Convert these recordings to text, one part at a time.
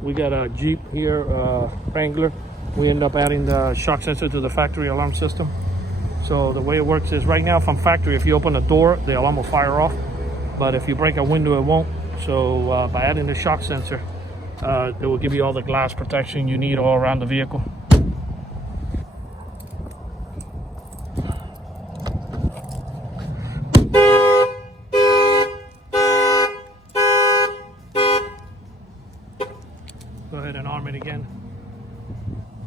We got a Jeep here, Wrangler. We end up adding the shock sensor to the factory alarm system. So the way it works is right now from factory, if you open the door, the alarm will fire off. But if you break a window, it won't. So by adding the shock sensor, it will give you all the glass protection you need all around the vehicle. Go ahead and arm it again.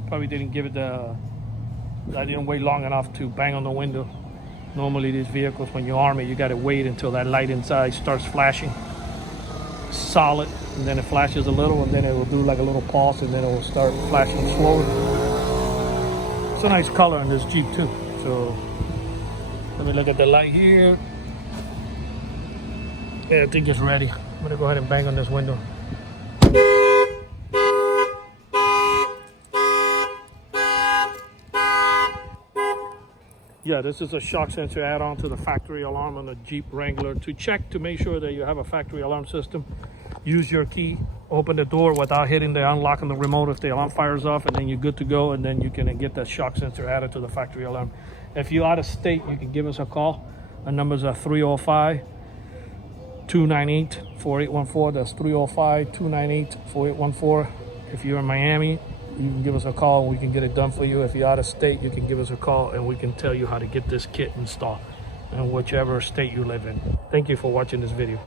Probably didn't give it I didn't wait long enough to bang on the window. Normally these vehicles, when you arm it, you gotta wait until that light inside starts flashing solid, and then it flashes a little, and then it will do like a little pulse, and then it will start flashing slowly. It's a nice color on this Jeep too. So let me look at the light here. Yeah, I think it's ready. I'm gonna go ahead and bang on this window. Yeah, this is a shock sensor add-on to the factory alarm on the Jeep Wrangler. To check to make sure that you have a factory alarm system, use your key, open the door without hitting the unlock on the remote if the alarm fires off, and then you're good to go, and then you can get that shock sensor added to the factory alarm. If you're out of state, you can give us a call. Our numbers are 305-298-4814. That's 305-298-4814. If you're in Miami, you can give us a call and we can get it done for you. If you're out of state, you can give us a call and we can tell you how to get this kit installed in whichever state you live in. Thank you for watching this video.